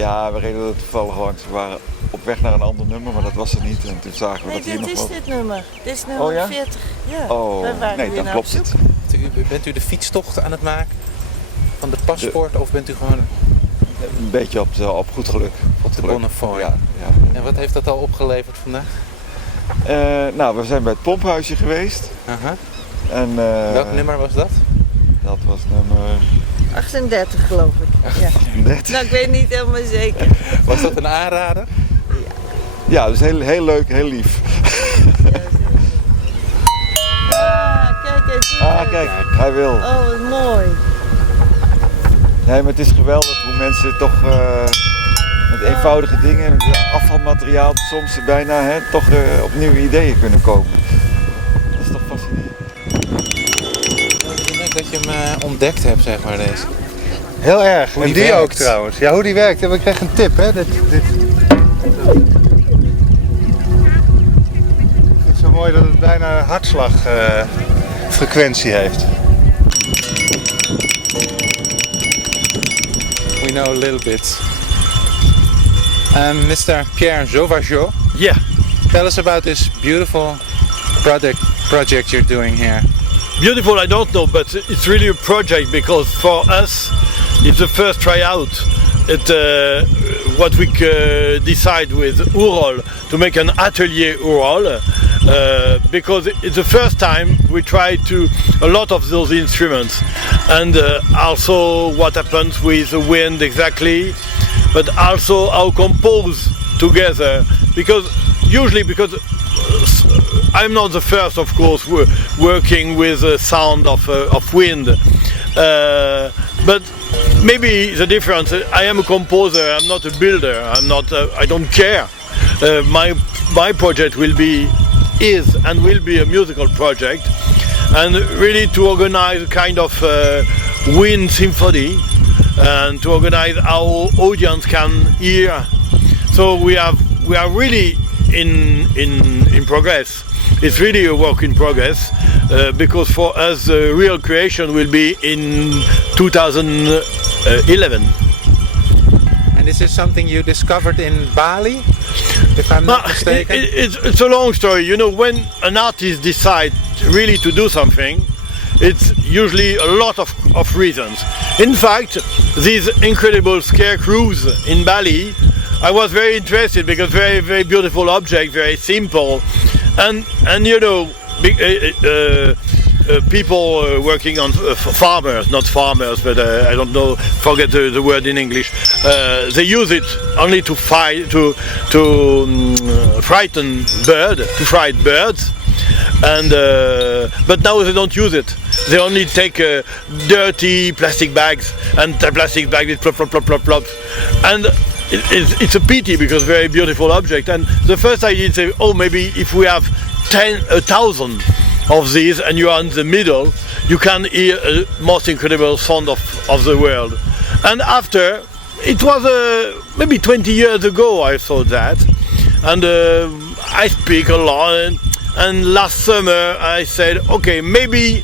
Ja, we reden er toevallig langs. We waren op weg naar een ander nummer, maar dat was er niet. En toen zagen we dat hier nog dit is wat... dit nummer. Dit is nummer 40. Ja. Oh, Wij waren nee, hier dan naar klopt op zoek. het. Bent u de fietstocht aan het maken? Van de paspoort of bent u gewoon Een beetje op goed geluk. op de Bonnefoy? Ja. En wat heeft dat al opgeleverd vandaag? Nou, we zijn bij het pomphuisje geweest. Aha. En, Welk nummer was dat? Dat was nummer 38 geloof ik. Ja. 30. Nou, ik weet niet helemaal zeker. Was dat een aanrader? Ja, dat is heel leuk, heel lief. Kijk eens. Kijk, hij wil. Oh, wat mooi. Nee, maar het is geweldig hoe mensen toch met eenvoudige dingen, met afvalmateriaal soms bijna toch op nieuwe ideeën kunnen komen. Dat is toch fascinerend. Ik denk dat je hem ontdekt hebt, zeg maar, deze. Heel erg. Hoe En die die werkt. ook trouwens. Ja, hoe die werkt. Ik kreeg een tip, hè. Dit Het is zo mooi dat het bijna een hartslagfrequentie heeft. We know a little bit. Mr. Pierre Sauvageot. Yeah. Tell us about this beautiful project you're doing here. Beautiful, I don't know, but it's really a project because for us it's the first tryout. What we decide with Urol to make an atelier Urol because it's the first time we try to a lot of those instruments and also what happens with the wind exactly, but also how compose together because I'm not the first, of course, working with the sound of wind, but maybe the difference. I am a composer. I'm not a builder. I don't care. My project will be a musical project, and really to organize a kind of wind symphony, and to organize how audience can hear. So we are really in progress. It's really a work in progress because for us the real creation will be in 2011. And is this something you discovered in Bali, if I'm not mistaken? It's a long story. You know, when an artist decides really to do something, it's usually a lot of reasons. In fact, these incredible scarecrows in Bali, I was very interested because very, very beautiful object, very simple. And you know, people working on farmers, not farmers, but I don't know, forget the word in English. They use it only to frighten birds, and but now they don't use it. They only take dirty plastic bags, and the plastic bag is plop plop plop plop plop, and it's a pity because very beautiful object. And the first idea is say, oh, maybe if we have 1,000 of these and you are in the middle, you can hear the most incredible sound of the world. And after, it was maybe 20 years ago I thought that, and I speak a lot. And last summer I said, okay, maybe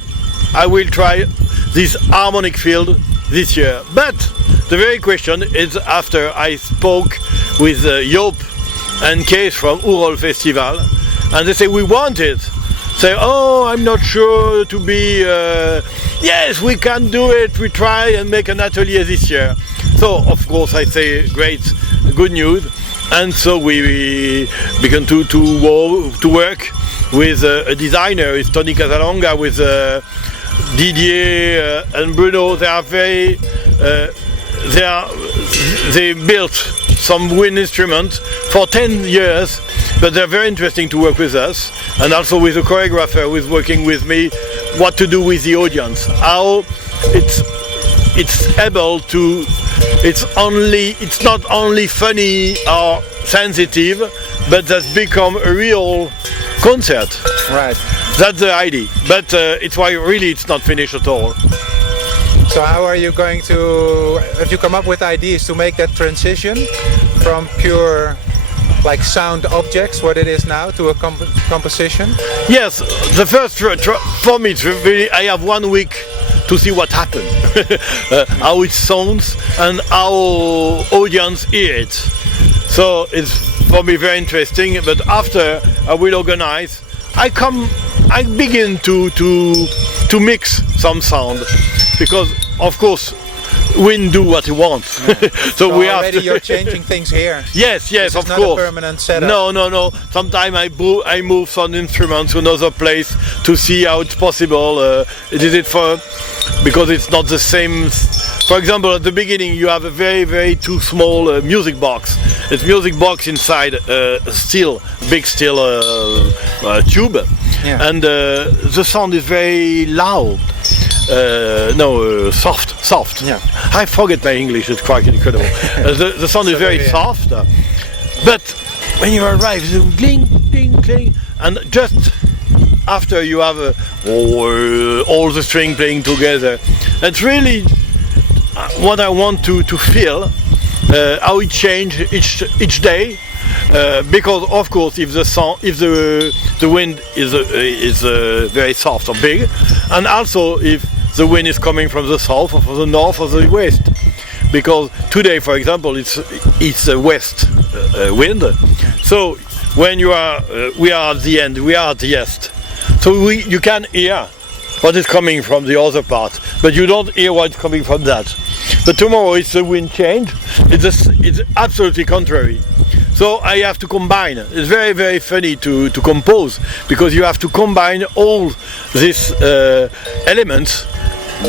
I will try this Harmonic Field this year. But the very question is after I spoke with Joop and Kees from Urol Festival, and they say we want it. Say, oh, I'm not sure to be. Yes, we can do it. We try and make an atelier this year. So of course I say great, good news, and so we began to work with a designer. It's Tony Casalonga with Didier and Bruno. They are very. They built some wind instruments for 10 years, but they're very interesting to work with us, and also with a choreographer who is working with me, what to do with the audience, how it's able to, it's not only funny or sensitive, but that's become a real concert. Right. That's the idea, but it's why really it's not finished at all. So how are you going to, have you come up with ideas to make that transition from pure like sound objects, what it is now, to a composition? Yes, the first for me it's really, I have 1 week to see what happened, how it sounds and how audience hear it. So it's for me very interesting. But after I will organize, I begin to mix some sound, because of course wind do what he wants. So we already have to you're changing things here. Yes, This of is not course. a permanent setup. No. Sometimes I move some instruments to another place to see how it's possible. Because it's not the same. For example, at the beginning you have a very too small music box. It's music box inside big steel tube, and the sound is very loud. Soft. Yeah. I forget my English, it's quite incredible. The sound is very soft, but when you arrive, it's a cling, cling, cling, and just after you have all the string playing together, it's really what I want to feel, how it changes each day. Because of course, if the wind is very soft or big, and also if the wind is coming from the south or from the north or the west, because today, for example, it's a west wind. So when we are at the end, we are at the east. So you can hear what is coming from the other part, but you don't hear what's coming from that. But tomorrow it's a wind change. It's absolutely contrary. So I have to combine. It's very funny to compose, because you have to combine all these elements,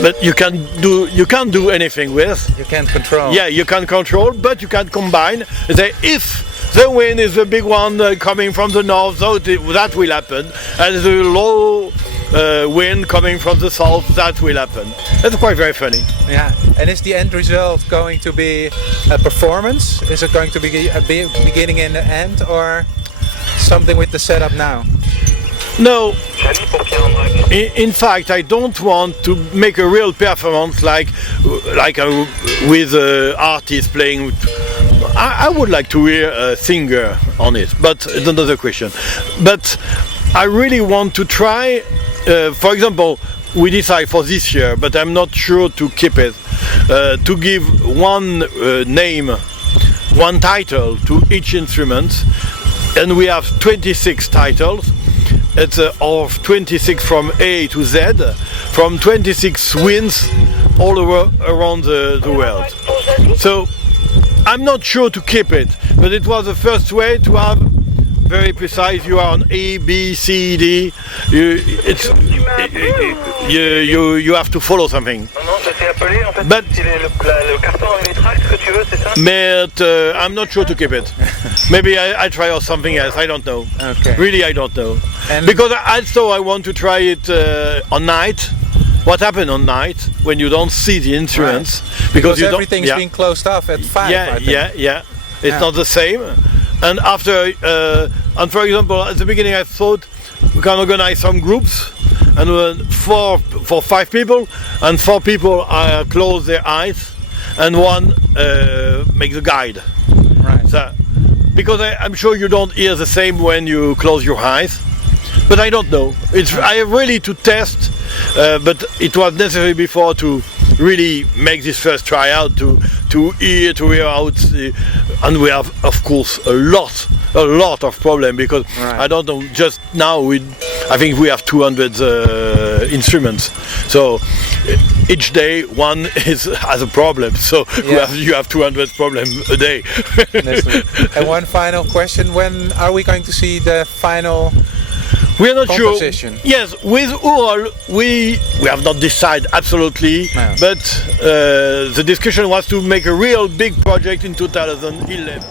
but you can't do anything with. You can't control. Yeah, you can control, but you can combine. Say if the wind is a big one coming from the north, so that will happen, and the low wind coming from the south, that will happen. That's quite very funny. Yeah. And is the end result going to be a performance? Is it going to be a beginning and an end, or something with the setup now? No. In fact, I don't want to make a real performance like with artists playing. I would like to hear a singer on it, but it's another question. But I really want to try. For example, we decide for this year, but I'm not sure to keep it. To give one name, one title to each instrument, and we have 26 titles. It's of 26 from A to Z, from 26 winds all around the world. So I'm not sure to keep it, but it was the first way to have very precise. You are on A, B, C, D. You have to follow something. But I'm not sure to keep it. Maybe I try or something else. I don't know. Okay. Really, I don't know. And because also I want to try it on night. What happened on night when you don't see the instruments? Right. Because you everything's being closed off at 5. Yeah. It's not the same. And after, and for example, at the beginning I thought we can organize some groups, and for 5 people, and 4 people close their eyes, and one make the guide. Right. So, because I'm sure you don't hear the same when you close your eyes, but I don't know. I have really to test, but it was necessary before to really make this first tryout to hear out, and we have of course a lot of problem, because I don't know, just now I think we have 200 instruments, so each day one has a problem, so you have 200 problems a day. And one final question: when are we going to see the final? We are not sure. Yes, with Ural we have not decided absolutely, but the discussion was to make a real big project in 2011.